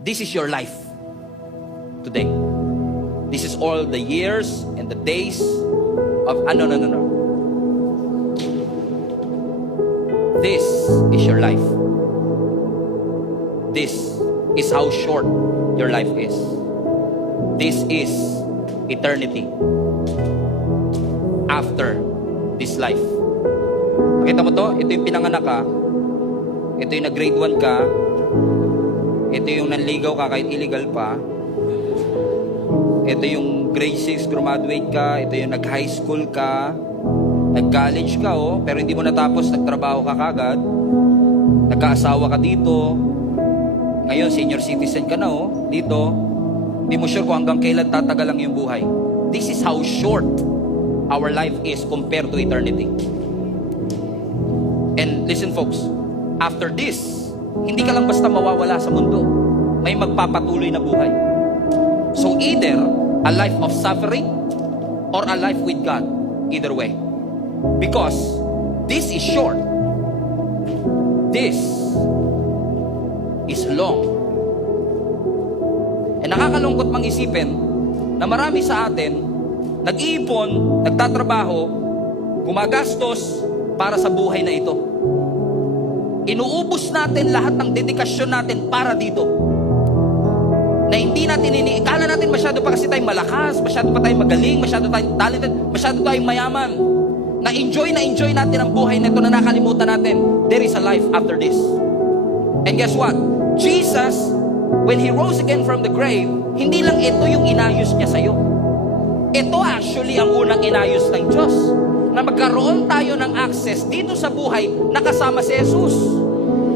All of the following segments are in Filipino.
This is your life today. This is all the years and the days of... no. This is your life. This is how short your life is. This is eternity after this life. Nakita mo to? Ito yung pinanganak ka. Ito yung nag-grade 1 ka. Ito yung nanligaw ka kahit illegal pa. Ito yung grade 6 graduate ka. Ito yung nag-high school ka. Nag-college ka, pero hindi mo natapos, nagtrabaho ka kagad. Nagkaasawa ka dito. Ngayon, senior citizen ka na, dito. Hindi mo sure kung hanggang kailan tatagal lang yung buhay. This is how short our life is compared to eternity. And listen folks, after this, hindi ka lang basta mawawala sa mundo. May magpapatuloy na buhay. So either a life of suffering or a life with God. Either way. Because this is short. This is long. And nakakalungkot mang isipin na marami sa atin nag-iipon, nagtatrabaho, gumagastos para sa buhay na ito. Inuubos natin lahat ng dedikasyon natin para dito. Na hindi natin ikala natin masyado pa kasi tayong malakas, masyado pa tayong magaling, masyado tayong talented, masyado tayong mayaman. Na-enjoy natin ang buhay na ito na nakalimutan natin. There is a life after this. And guess what? Jesus, when He rose again from the grave, hindi lang ito yung inayos niya sa'yo. Ito actually ang unang inayos ng Diyos. Na magkaroon tayo ng access dito sa buhay na kasama si Jesus.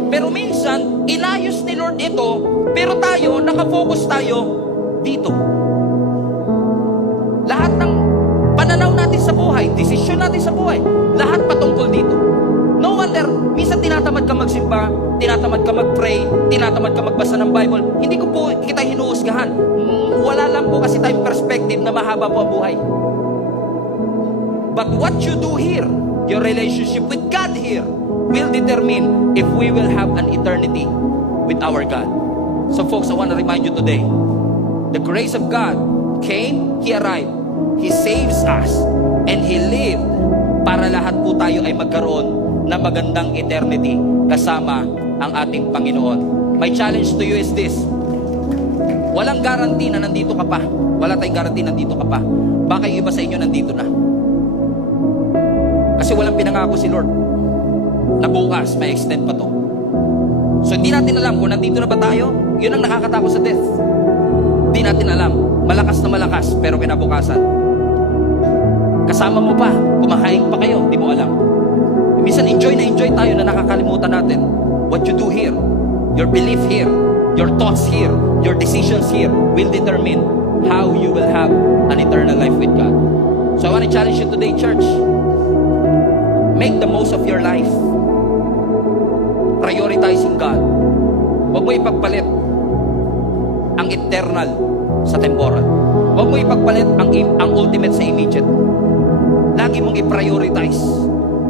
Pero minsan, inayos ni Lord ito, pero tayo, nakafocus tayo dito. Lahat ng pananaw natin sa buhay, desisyon natin sa buhay, lahat patungkol dito. No wonder, minsan tinatamad ka magsimba, tinatamad ka mag-pray, tinatamad ka magbasa ng Bible. Hindi ko po kita hinuhusgahan. Wala lang po kasi tayong perspective na mahaba po ang buhay. But what you do here, your relationship with God here, will determine if we will have an eternity with our God. So folks, I want to remind you today, the grace of God came, He arrived, He saves us, and He lived para lahat po tayo ay magkaroon ng magandang eternity kasama ang ating Panginoon. My challenge to you is this. Walang guarantee na nandito ka pa. Wala tayong guarantee na nandito ka pa. Baka yung iba sa inyo nandito na. Kasi walang pinangako si Lord na bukas may extend pa to. So hindi natin alam kung nandito na ba tayo. Yun ang nakakatakot sa death. Hindi natin alam. Malakas na malakas, pero kinabukasan kasama mo pa, kumakain pa kayo, hindi mo alam. Minsan enjoy na enjoy tayo na nakakalimutan natin. What you do here, your belief here, your thoughts here, your decisions here will determine how you will have an eternal life with God. So I want to challenge you today, church. Make the most of your life. Prioritizing God. Huwag mo ipagpalit ang eternal sa temporal. Huwag mo ipagpalit ang ultimate sa immediate. Lagi mong i-prioritize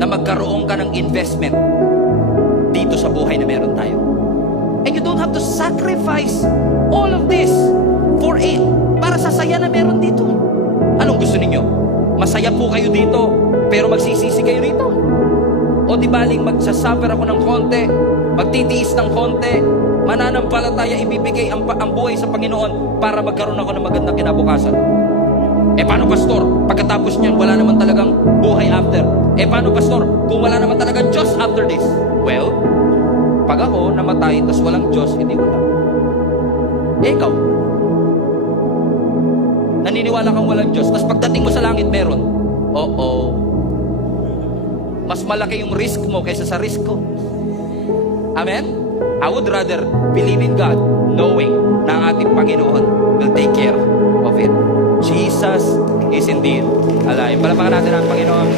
na magkaroon ka ng investment dito sa buhay na meron tayo. And you don't have to sacrifice all of this for it, para sa saya na meron dito. Anong gusto ninyo? Masaya po kayo dito, pero magsisisi kayo rito? O di baling magsasuffer ako ng konti, magtitiis ng konti, mananampalataya, ibibigay ang buhay sa Panginoon para magkaroon ako ng magandang kinabukasan. Paano pastor? Pagkatapos niyan, wala naman talagang buhay after. Paano pastor? Kung wala naman talagang Diyos after this? Well, pag ako namatay, tas walang Diyos, hindi wala. Ikaw, naniniwala kang walang Diyos, tas pagdating mo sa langit, meron. Mas malaki yung risk mo kaysa sa risk ko. Amen? I would rather believe in God, knowing na ang ating Panginoon will take care of it. Jesus is indeed alive. Palapakan natin ang Panginoon.